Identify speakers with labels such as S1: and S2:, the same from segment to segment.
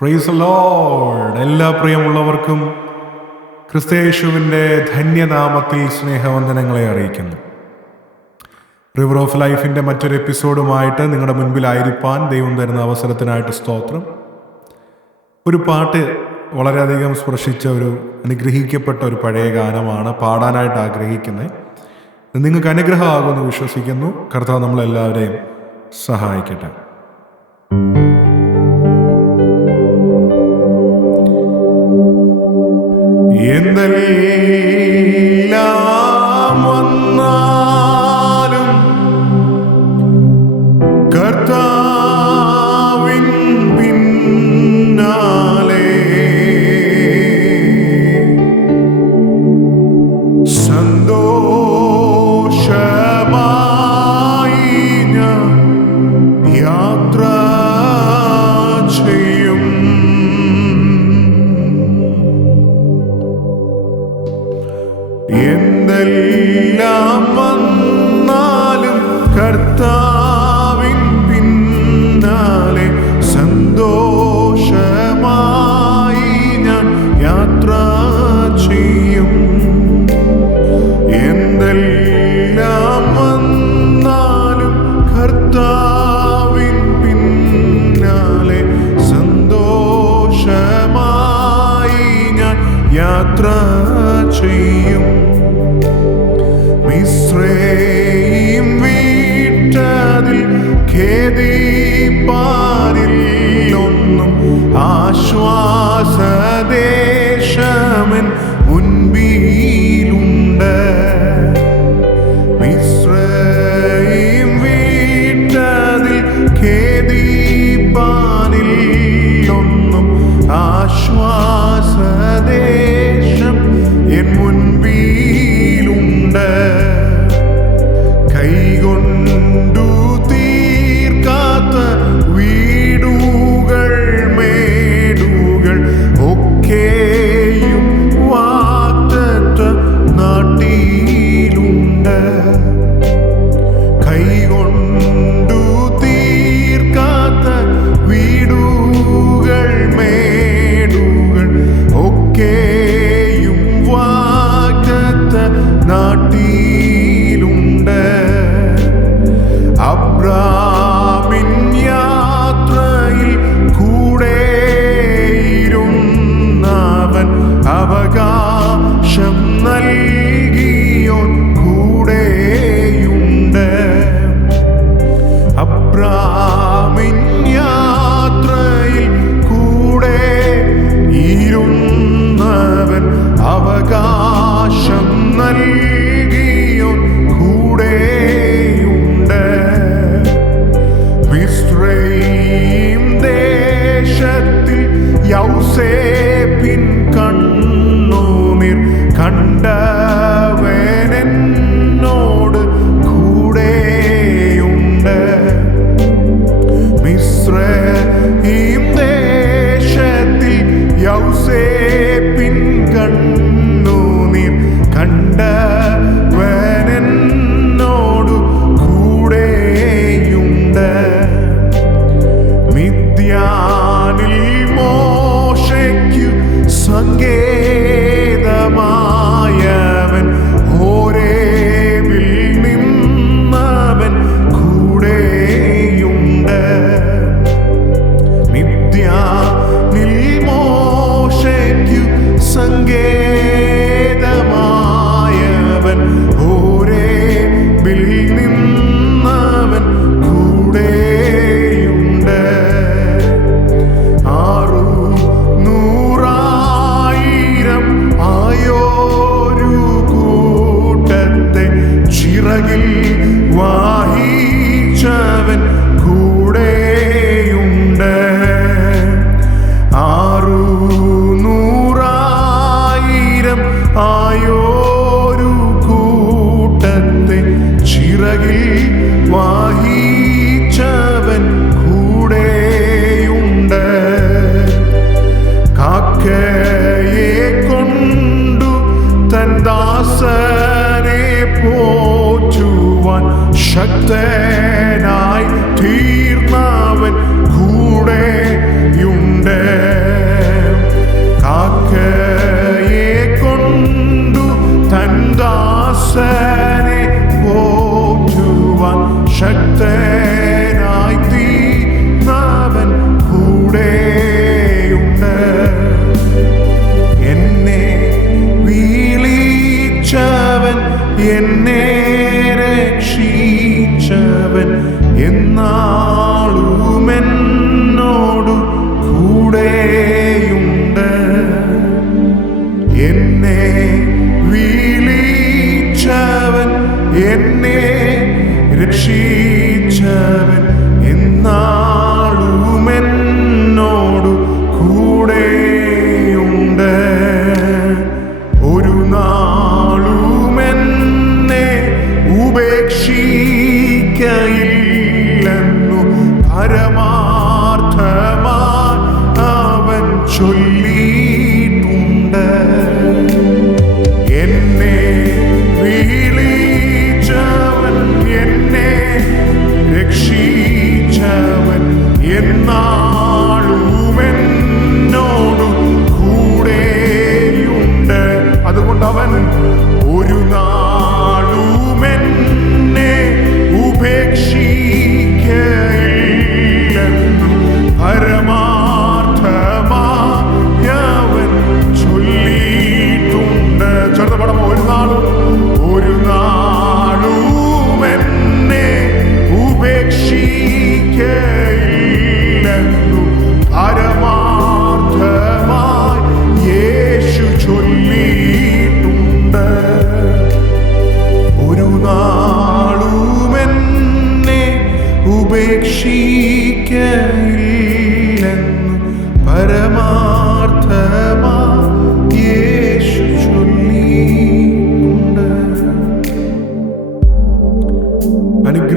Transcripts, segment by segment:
S1: Praise Lord എല്ലാ പ്രിയമുള്ളവർക്കും ക്രിസ്തയേശുവിന്റെ ധന്യനാമത്തിൽ സ്നേഹവന്ദനങ്ങളെ അറിയിക്കുന്നു. River of ലൈഫിന്റെ മറ്റൊരു എപ്പിസോഡുമായിട്ട് നിങ്ങളുടെ മുൻപിലായിരിക്കാൻ ദൈവം തരുന്ന അവസരത്തിനായിട്ട് സ്തോത്രം. ഒരു പാട്ട് വളരെയധികം സ്പർശിച്ച ഒരു അനുഗ്രഹിക്കപ്പെട്ട ഒരു പഴയ ഗാനമാണ് പാടാനായിട്ട് ആഗ്രഹിക്കുന്നത്. നിങ്ങൾക്ക് അനുഗ്രഹമാകുമെന്ന് വിശ്വസിക്കുന്നു. കർത്താവ് നമ്മളെല്ലാവരെയും സഹായിക്കട്ടെ. എന്തെല്ലാം tão choix. கண்ட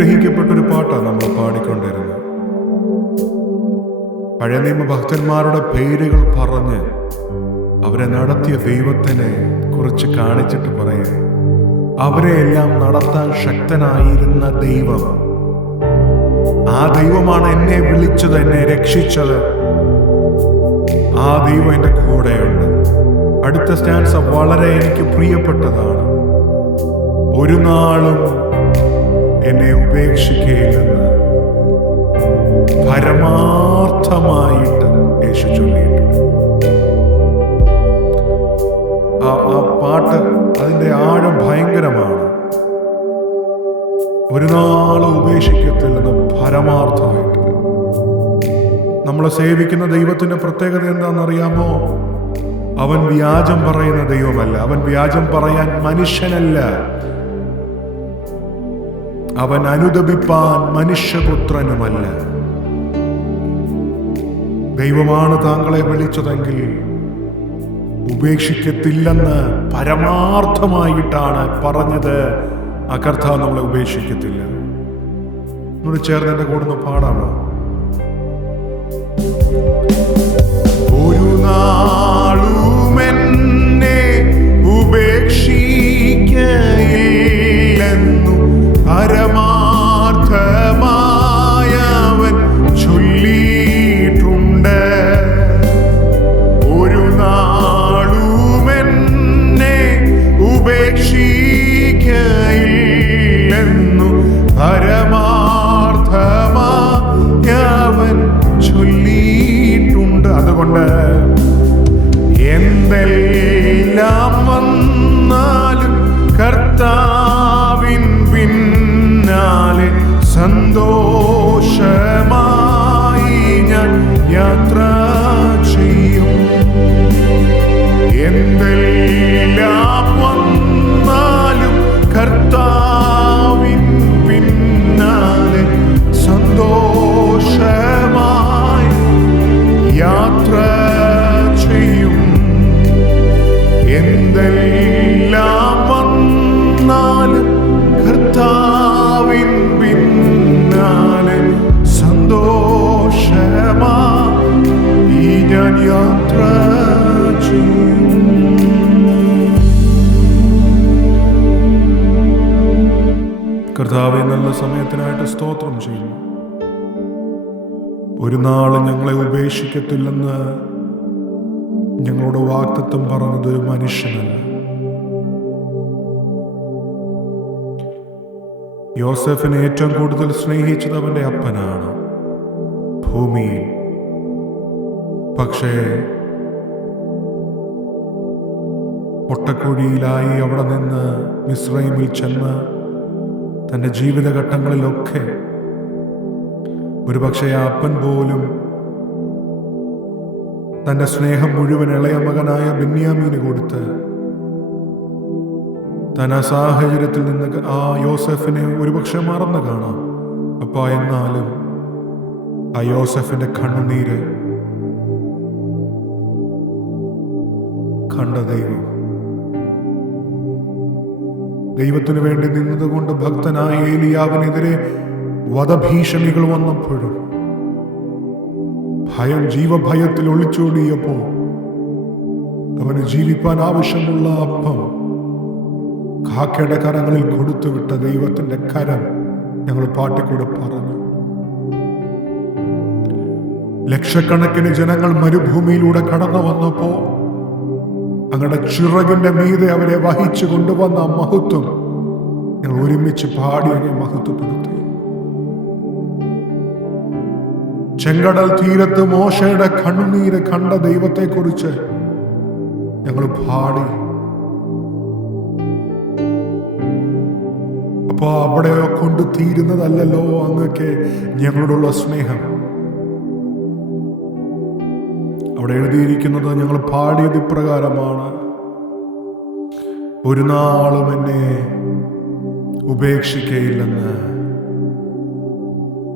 S1: അനുഗ്രഹിക്കപ്പെട്ട ഒരു പാട്ടാണ് നമ്മൾ പാടിക്കൊണ്ടിരുന്നത്. പഴയ നിയമ ഭക്തന്മാരുടെ പേരുകൾ പറഞ്ഞ് അവരെ നടത്തിയ ദൈവത്തിനെ കുറിച്ച് കാണിച്ചിട്ട് പറയുക അവരെ എല്ലാം നടത്താൻ ശക്തനായിരുന്ന ദൈവം. ആ ദൈവമാണ് എന്നെ വിളിച്ചത് എന്നെ രക്ഷിച്ചത്. ആ ദൈവം എന്റെ കൂടെയുണ്ട്. അടുത്ത സ്റ്റാൻസ് വളരെ എനിക്ക് പ്രിയപ്പെട്ടതാണ്. ഒരു നാളും എന്നെ ഉപേക്ഷിക്കുകയില്ലെന്ന് പരമാർത്ഥമായിട്ട് യേശു ചൊല്ലിയിട്ടുണ്ട് ആ ആ പാട്ട് അതിന്റെ ആഴം ഭയങ്കരമാണ്. ഒരു നാളും ഉപേക്ഷിക്കത്തില്ലെന്ന് പരമാർത്ഥമായിട്ട്. നമ്മൾ സേവിക്കുന്ന ദൈവത്തിന്റെ പ്രത്യേകത എന്താണെന്നറിയാമോ? അവൻ വ്യാജം പറയുന്ന ദൈവമല്ല. അവൻ വ്യാജം പറയാൻ മനുഷ്യനല്ല. അവൻ അനുദപിപ്പാൻ മനുഷ്യപുത്രനുമല്ല. ദൈവമാണ് താങ്കളെ വിളിച്ചതെങ്കിൽ ഉപേക്ഷിക്കത്തില്ലെന്ന് പരമാർത്ഥമായിട്ടാണ് പറഞ്ഞത്. അകർത്ത നമ്മളെ ഉപേക്ഷിക്കത്തില്ല. എന്നോട് ചേർന്ന് എന്റെ കൂടെ ഒന്ന് പാടാമോ? ഒരു കർത്താവെ നല്ല സമയത്തിനായിട്ട് സ്തോത്രം ചെയ്യുന്നു. ഒരു നാൾ ഞങ്ങളെ ഉപേക്ഷിക്കത്തില്ലെന്ന് ഞങ്ങളോട് വാക്തത്വം പറഞ്ഞത് ഒരു മനുഷ്യനല്ല. യോസഫിനെ ഏറ്റവും കൂടുതൽ സ്നേഹിച്ചത് അവന്റെ അപ്പനാണ്. ഭൂമിയിൽ പക്ഷേ പൊട്ടക്കുഴിയിലായി അവിടെ നിന്ന് മിസ്രൈമിൽ ചെന്ന് തന്റെ ജീവിതഘട്ടങ്ങളിലൊക്കെ ഒരുപക്ഷെ ആ അപ്പൻ പോലും തന്റെ സ്നേഹം മുഴുവൻ ഇളയ മകനായ ബെന്യാമീന് കൊടുത്ത് താൻ ആ സാഹചര്യത്തിൽ നിന്ന് ആ യോസഫിനെ ഒരുപക്ഷെ മറന്നു കാണാം. അപ്പ എന്നാലും ആ യോസഫിന്റെ കണ്ണുനീര് കണ്ട ദൈവം. ദൈവത്തിന് വേണ്ടി നിന്നതുകൊണ്ട് ഭക്തനായ ഏലിയാവിനെതിരെ വധഭീഷണികൾ വന്നപ്പോഴും ഭയം ജീവഭയത്തിൽ ഒളിച്ചോടിയപ്പോൾ അവന് ജീവിപ്പാൻ ആവശ്യമുള്ള അപ്പം കാക്കയുടെ കരങ്ങളിൽ കൊടുത്തുവിട്ട ദൈവത്തിന്റെ കരം ഞങ്ങൾ പാട്ടിക്കൂടെ പറഞ്ഞു. ലക്ഷക്കണക്കിന് ജനങ്ങൾ മരുഭൂമിയിലൂടെ കടന്നു വന്നപ്പോ അങ്ങയുടെ ചിറകിന്റെ മീതെ അവരെ വഹിച്ചു കൊണ്ടുവന്ന മഹത്വം. ഞങ്ങൾ ഒരുമിച്ച് പാടി അങ്ങ് മഹത്വപ്പെടുത്തി. ചെങ്കടൽ തീരത്ത് മോശയുടെ കണ്ണുനീര് കണ്ട ദൈവത്തെക്കുറിച്ച് ഞങ്ങൾ പാടി. അപ്പോ അവിടെ കൊണ്ട് തീരുന്നതല്ലല്ലോ അങ്ങക്ക് ഞങ്ങളോടുള്ള സ്നേഹം. അവിടെ എഴുതിയിരിക്കുന്നത് ഞങ്ങൾ പാടിയത് ഇപ്രകാരമാണ്. ഒരു നാളും എന്നെ ഉപേക്ഷിക്കയില്ലെന്ന്.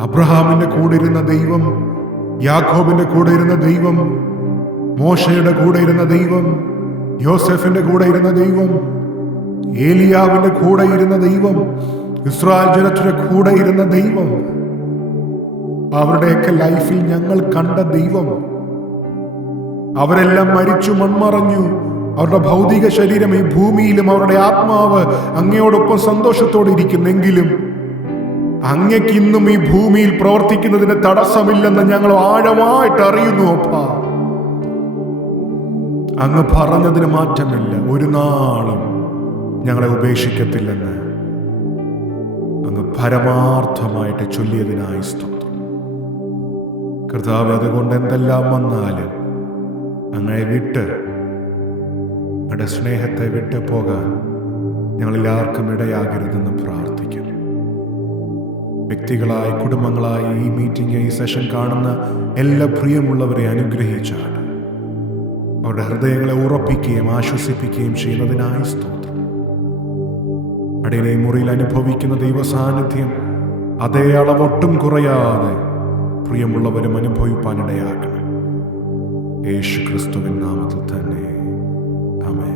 S1: അബ്രഹാമിന്റെ കൂടെ ഇരുന്ന ദൈവം യാക്കോബിന്റെ കൂടെ ഇരുന്ന ദൈവം മോശയുടെ കൂടെ ഇരുന്ന ദൈവം യോസെഫിന്റെ കൂടെ ഇരുന്ന ദൈവം ഏലിയാവിന്റെ കൂടെ ഇരുന്ന ദൈവം ഇസ്രായേൽ ജനത്തിന്റെ കൂടെ ഇരുന്ന ദൈവം. അവരുടെയൊക്കെ ലൈഫിൽ ഞങ്ങൾ കണ്ട ദൈവം അവരെല്ലാം മരിച്ചു മൺമറഞ്ഞു. അവരുടെ ഭൗതിക ശരീരം ഈ ഭൂമിയിലും അവരുടെ ആത്മാവ് അങ്ങയോടൊപ്പം സന്തോഷത്തോടെ ഇരിക്കുന്നെങ്കിലും അങ്ങക്ക് ഇന്നും ഈ ഭൂമിയിൽ പ്രവർത്തിക്കുന്നതിന് തടസ്സമില്ലെന്ന് ഞങ്ങൾ ആഴമായിട്ട് അറിയുന്നു അപ്പാ. അങ്ങ് പറഞ്ഞതിന് മാറ്റമില്ല. ഒരു നാളും ഞങ്ങളെ ഉപേക്ഷിക്കത്തില്ലെന്ന് അങ്ങ് പരമാർത്ഥമായിട്ട് ചൊല്ലിയതിനായി സ്തുതി കർത്താവ് അതുകൊണ്ട് എന്തെല്ലാം വന്നാലും അങ്ങനെ വിട്ട് അവിടെ സ്നേഹത്തെ വിട്ട് പോകാൻ ഞങ്ങളെല്ലാവർക്കും ഇടയാകരുതെന്ന് പ്രാർത്ഥിക്കുന്നു. വ്യക്തികളായി കുടുംബങ്ങളായി ഈ മീറ്റിംഗ് ഈ സെഷൻ കാണുന്ന എല്ലാ പ്രിയമുള്ളവരെ അനുഗ്രഹിച്ചാണ്. അവരുടെ ഹൃദയങ്ങളെ ഉറപ്പിക്കുകയും ആശ്വസിപ്പിക്കുകയും ചെയ്യുന്നതിനായി സ്തോത്രം. അടിയനെ മുറിയിൽ അനുഭവിക്കുന്ന ദൈവസാന്നിധ്യം അതേ അളവൊട്ടും കുറയാതെ പ്രിയമുള്ളവരും അനുഭവിപ്പാനിടയാക്കണം യേശു ക്രിസ്തുവിൻ നാമത്തിൽ തന്നെ. അമേ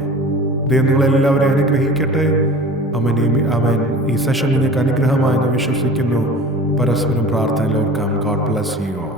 S1: ദൈവം നിങ്ങളെല്ലാവരെയും അനുഗ്രഹിക്കട്ടെ. അവൻ അവൻ ഈ സെഷൻ നിങ്ങൾക്ക് അനുഗ്രഹമായെന്ന് വിശ്വസിക്കുന്നു. പരസ്പരം പ്രാർത്ഥനയിൽ ഓർക്കാം. God bless you